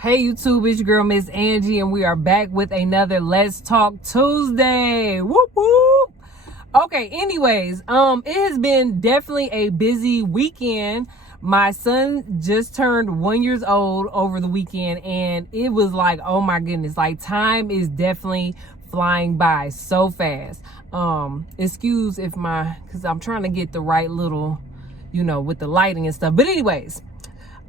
Hey YouTube, it's your girl Miss Angie, and we are back with another Let's Talk Tuesday. Whoop whoop. Okay, anyways, it has been definitely a busy weekend. My son just turned 1 year old over the weekend, and it was like, oh my goodness, like time is definitely flying by so fast. Excuse if because I'm trying to get the right little, with the lighting and stuff. But anyways,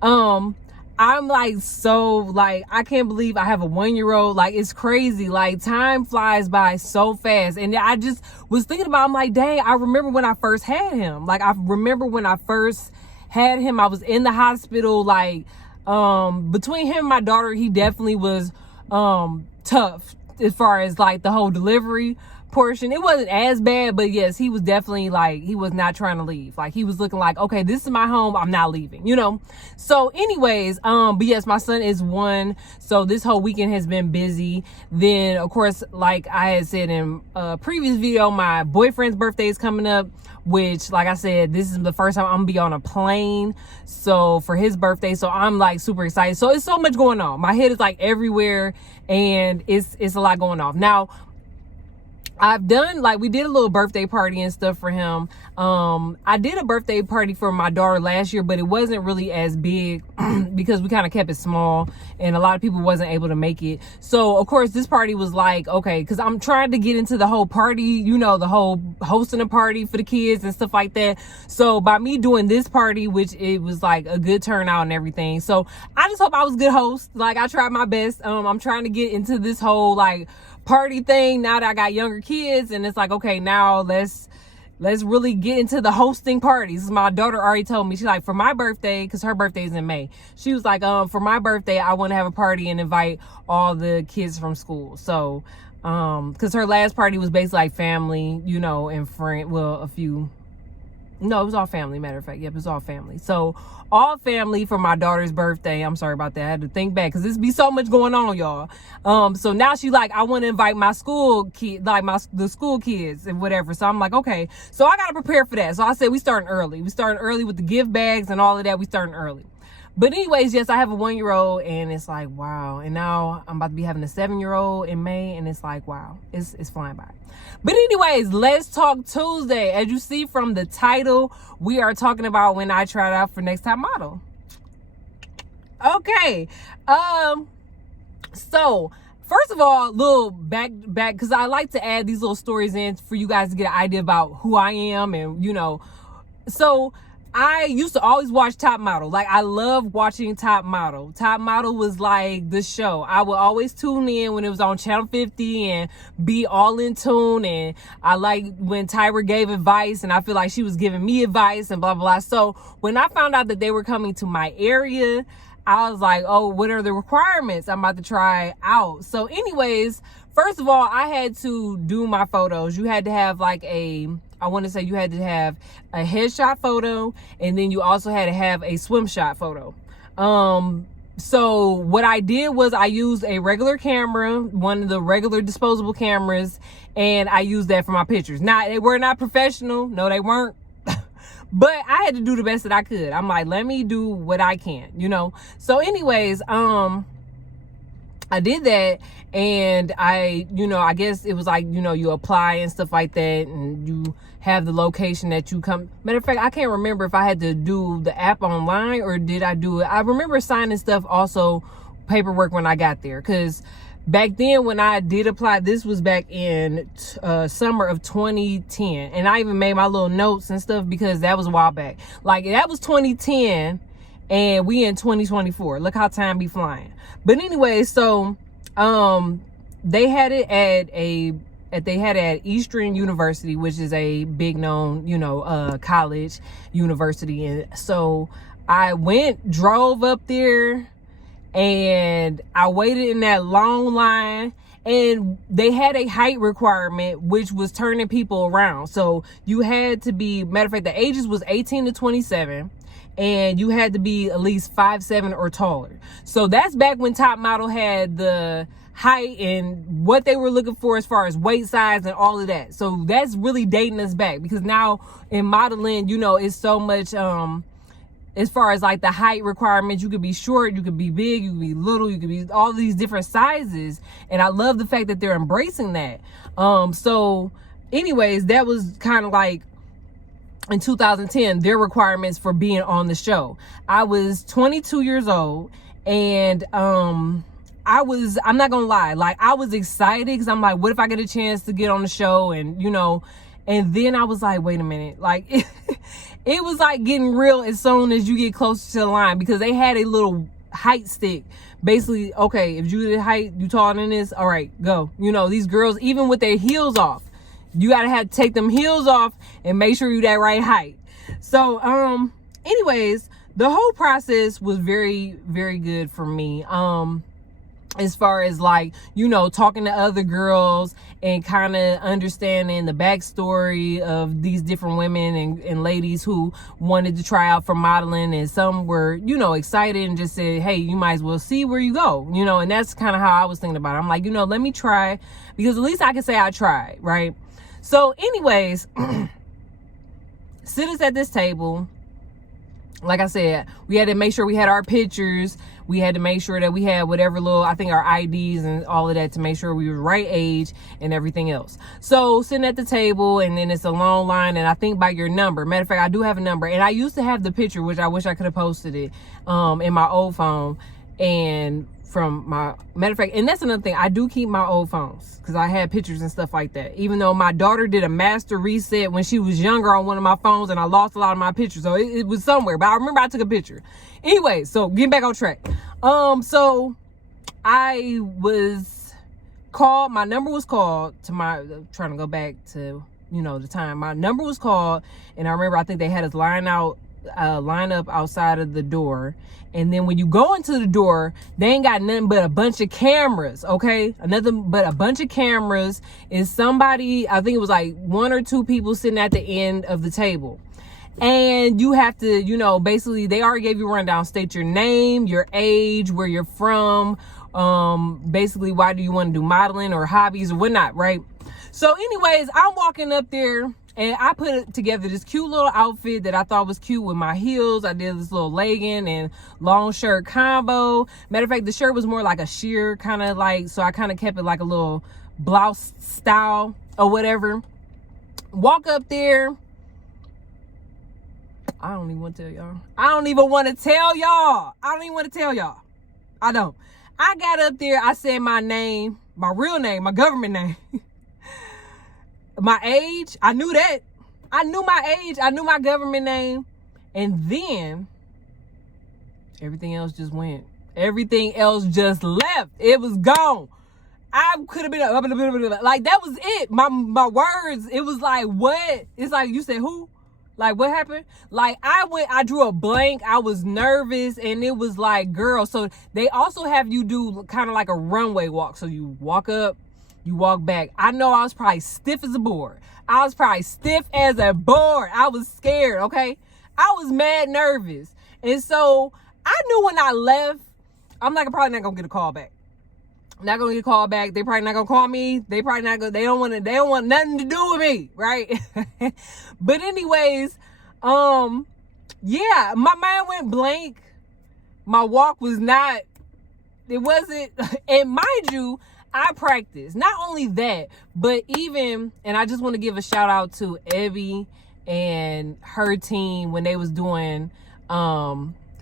I'm like, I can't believe I have a 1 year old. Like, it's crazy. Like, time flies by so fast. And I just was thinking about, I'm like, dang, I remember when I first had him. Like, I remember when I first had him, I was in the hospital. Like, between him and my daughter, he definitely was, tough as far as like the whole delivery portion. It wasn't as bad, but yes, he was definitely like, he was not trying to leave. Like, he was looking like, okay, this is my home, I'm not leaving, so anyways, but yes, my son is 1, so this whole weekend has been busy. Then of course, like I had said in a previous video, my boyfriend's birthday is coming up, which, like I said, this is the first time I'm gonna be on a plane, so for his birthday, so I'm like super excited. So it's so much going on, my head is like everywhere, and it's a lot going on now. I've done, like, we did a little birthday party and stuff for him. I did a birthday party for my daughter last year, but it wasn't really as big because we kind of kept it small and a lot of people wasn't able to make it. So of course this party was like, okay, because I'm trying to get into the whole party, the whole hosting a party for the kids and stuff like that. So by me doing this party, which it was like a good turnout and everything, so I just hope I was a good host. Like, I tried my best. I'm trying to get into this whole like party thing now that I got younger kids, and it's like, okay, now let's really get into the hosting parties. My daughter already told me, she's like, for my birthday, because her birthday is in May, she was like, for my birthday I want to have a party and invite all the kids from school. So because her last party was basically like family, and friend, well, a few, no, it was all family, matter of fact. Yep, it was all family. So all family for my daughter's birthday. I'm sorry about that, I had to think back because there's be so much going on, y'all. So now she's like, I want to invite my school kid, like the school kids and whatever. So I'm like, okay, so I gotta prepare for that. So I said we starting early with the gift bags and all of that. We starting early. But anyways, yes, I have a 1 year old, and it's like, wow. And now I'm about to be having a 7 year old in May, and it's like, wow, it's flying by. But anyways, Let's Talk Tuesday. As you see from the title, we are talking about when I tried out for Next Top Model. Okay. So first of all, little back, because I like to add these little stories in for you guys to get an idea about who I am, and so I used to always watch Top Model. Like, I love watching Top Model. Top Model was like the show. I would always tune in when it was on Channel 50 and be all in tune. And I like when Tyra gave advice, and I feel like she was giving me advice and blah, blah, blah. So when I found out that they were coming to my area, I was like, oh, what are the requirements I'm about to try out? So anyways, first of all, I had to do my photos. You had to have like I want to say you had to have a headshot photo, and then you also had to have a swim shot photo. So what I did was I used a regular camera, one of the regular disposable cameras, and I used that for my pictures. Now, they were not professional. No, they weren't. But I had to do the best that I could. I'm like, let me do what I can, So anyways, I did that, and I guess it was like, you apply and stuff like that, and you have the location that you come. Matter of fact, I can't remember if I had to do the app online or did I do it. I remember signing stuff, also paperwork, when I got there, because back then when I did apply, this was back in summer of 2010, and I even made my little notes and stuff because that was a while back. Like, that was 2010, and we in 2024. Look how time be flying. But anyway, so they had it at Eastern University, which is a big known college university. And so I drove up there, and I waited in that long line, and they had a height requirement, which was turning people around. So you had to be, matter of fact, the ages was 18 to 27, and you had to be at least 5'7" or taller. So that's back when Top Model had the height and what they were looking for as far as weight size and all of that. So that's really dating us back, because now in modeling, it's so much as far as like the height requirements. You could be short, you could be big, you could be little, you could be all these different sizes. And I love the fact that they're embracing that. So anyways, that was kind of like in 2010, their requirements for being on the show. I was 22 years old, and I'm not gonna lie, like I was excited because I'm like, what if I get a chance to get on the show? And and then I was like, wait a minute, like it was like getting real as soon as you get closer to the line, because they had a little height stick. Basically, okay, if you the height, you taller than this, all right, go. These girls, even with their heels off, you gotta have to take them heels off and make sure you that right height. So anyways, the whole process was very, very good for me. As far as like, talking to other girls and kind of understanding the backstory of these different women and ladies who wanted to try out for modeling, and some were, excited and just said, hey, you might as well see where you go, and that's kind of how I was thinking about it. I'm like, let me try, because at least I can say I tried, right? So anyways, sit us at this table. Like I said, we had to make sure we had our pictures. We had to make sure that we had whatever little, I think our IDs and all of that, to make sure we were right age and everything else. So sitting at the table, and then it's a long line, and I think by your number. Matter of fact, I do have a number, and I used to have the picture, which I wish I could have posted it in my old phone. And from my, matter of fact, and that's another thing, I do keep my old phones because I had pictures and stuff like that, even though my daughter did a master reset when she was younger on one of my phones, and I lost a lot of my pictures, so it was somewhere, but I remember I took a picture. Anyway, so getting back on track, so I was called, my number was called to my, trying to go back to the time, my number was called, and I remember I think they had us line up outside of the door. And then when you go into the door, they ain't got nothing but a bunch of cameras, okay? But a bunch of cameras, is somebody, I think it was like one or two people sitting at the end of the table. And you have to, basically they already gave you a rundown, state your name, your age, where you're from, basically why do you want to do modeling or hobbies or whatnot, right? So anyways, I'm walking up there, and I put together this cute little outfit that I thought was cute with my heels. I did this little legging and long shirt combo. Matter of fact, the shirt was more like a sheer kind of like, so I kind of kept it like a little blouse style or whatever. Walk up there. I don't even want to tell y'all. I don't even want to tell y'all. I don't. I got up there. I said my name, my real name, my government name. My age, I knew that. I knew my age. I knew my government name. And then everything else just went. Everything else just left. It was gone. I could have been like, that was it. My words, it was like, what? It's like, you said who? Like, what happened? Like, I drew a blank. I was nervous, and it was like, girl. So they also have you do kind of like a runway walk. So you walk up, you walk back. I know I was probably stiff as a board. I was scared, okay? I was mad nervous. And so I knew when I left, I'm like, I'm probably not gonna get a call back. Not gonna get a call back. They probably not gonna call me. They don't want nothing to do with me, right? But anyways, yeah, my mind went blank. My walk was not, it wasn't, and mind you, I practiced. Not only that, but even, and I just want to give a shout out to Evie and her team when they was doing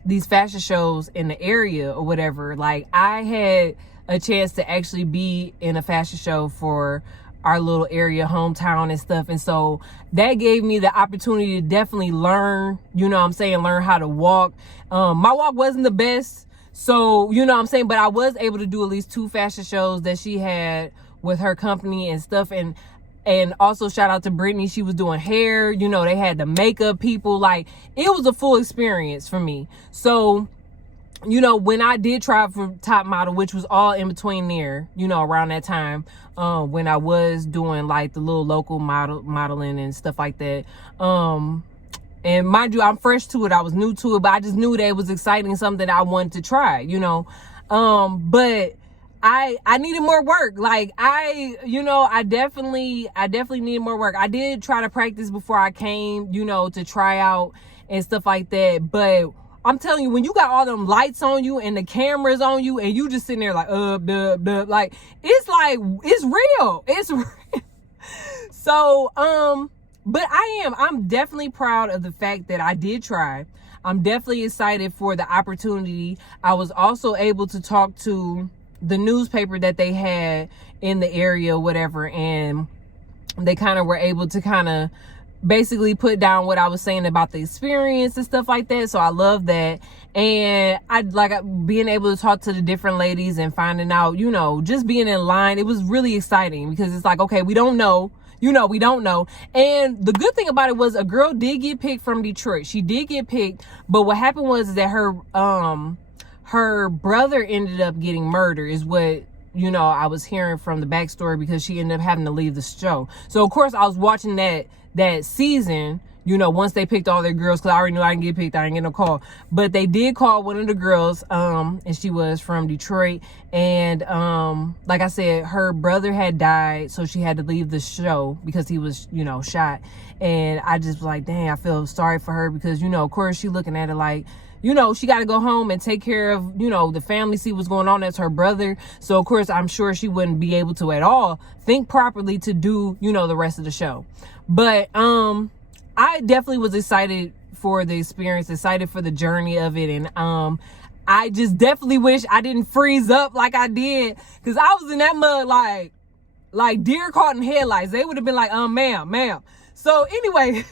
these fashion shows in the area or whatever. Like, I had a chance to actually be in a fashion show for our little area, hometown and stuff. And so that gave me the opportunity to definitely learn, learn how to walk. My walk wasn't the best. So, but I was able to do at least 2 fashion shows that she had with her company and stuff. And also shout out to Brittany. She was doing hair, they had the makeup people. Like, it was a full experience for me. So, when I did try for top model, which was all in between there, around that time, when I was doing like the little local modeling and stuff like that. And mind you, I'm fresh to it. I was new to it, but I just knew that it was exciting, something that I wanted to try, but I needed more work. Like, I definitely needed more work. I did try to practice before I came, to try out and stuff like that. But I'm telling you, when you got all them lights on you and the cameras on you and you just sitting there like, like, it's real. It's real. So, but I'm definitely proud of the fact that I did try. I'm definitely excited for the opportunity. I was also able to talk to the newspaper that they had in the area, whatever, and they kind of were able to kind of basically put down what I was saying about the experience and stuff like that. So I love that. And I like being able to talk to the different ladies and finding out, you know, just being in line. It was really exciting because it's like, okay, we don't know. You know, we don't know. And the good thing about it was a girl did get picked from Detroit. She did get picked. But what happened was that her brother ended up getting murdered is what, you know, I was hearing from the backstory, because she ended up having to leave the show. So, of course, I was watching that season, you know, once they picked all their girls, because I already knew I didn't get picked. I didn't get no call. But they did call one of the girls, and she was from Detroit. And like I said, her brother had died, so she had to leave the show because he was, you know, shot. And I just was like, dang, I feel sorry for her because, you know, of course, she looking at it like, you know, she got to go home and take care of, you know, the family, see what's going on. That's her brother. So, of course, I'm sure she wouldn't be able to at all think properly to do, you know, the rest of the show. But I definitely was excited for the experience, excited for the journey of it. And I just definitely wish I didn't freeze up like I did, because I was in that mud like deer caught in headlights. They would have been like, ma'am. So anyway,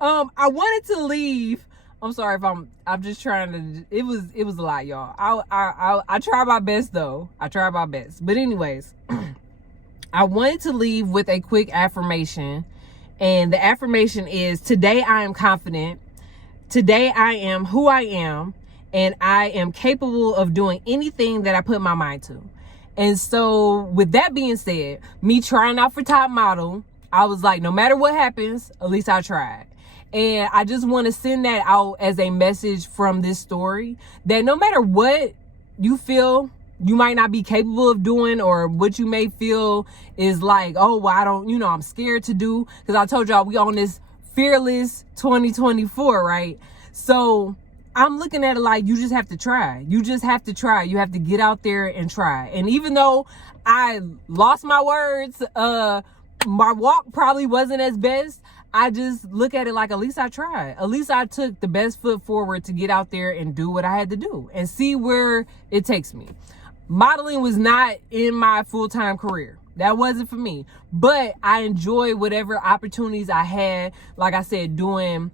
I wanted to leave. I'm sorry if I'm just trying to, it was a lot, y'all. I try my best though. I try my best. But anyways, I wanted to leave with a quick affirmation. And the affirmation is, today I am confident. Today I am who I am. And I am capable of doing anything that I put my mind to. And so with that being said, me trying out for top model, I was like, no matter what happens, at least I tried. And I just want to send that out as a message from this story, that no matter what you feel you might not be capable of doing, or what you may feel is like, oh, well, I don't, you know, I'm scared to do, because I told y'all we on this fearless 2024, right? So I'm looking at it like, you just have to try. You just have to try. You have to get out there and try. And even though I lost my words, my walk probably wasn't as best, I just look at it like, at least I tried. At least I took the best foot forward to get out there and do what I had to do and see where it takes me. Modeling was not in my full-time career. That wasn't for me. But I enjoy whatever opportunities I had, like I said, doing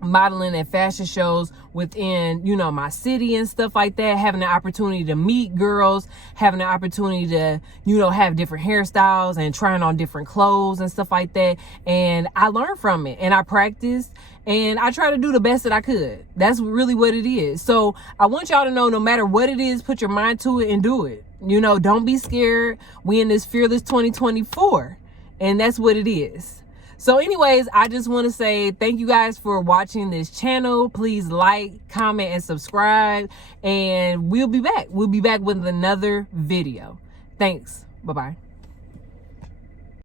modeling and fashion shows within, you know, my city and stuff like that, having the opportunity to meet girls, having the opportunity to, you know, have different hairstyles and trying on different clothes and stuff like that. And I learned from it, and I practiced, and I try to do the best that I could. That's really what it is. So I want y'all to know, no matter what it is, put your mind to it and do it. You know, don't be scared. We in this fearless 2024, and that's what it is. So anyways, I just want to say thank you guys for watching this channel. Please like, comment, and subscribe. And we'll be back. We'll be back with another video. Thanks. Bye-bye.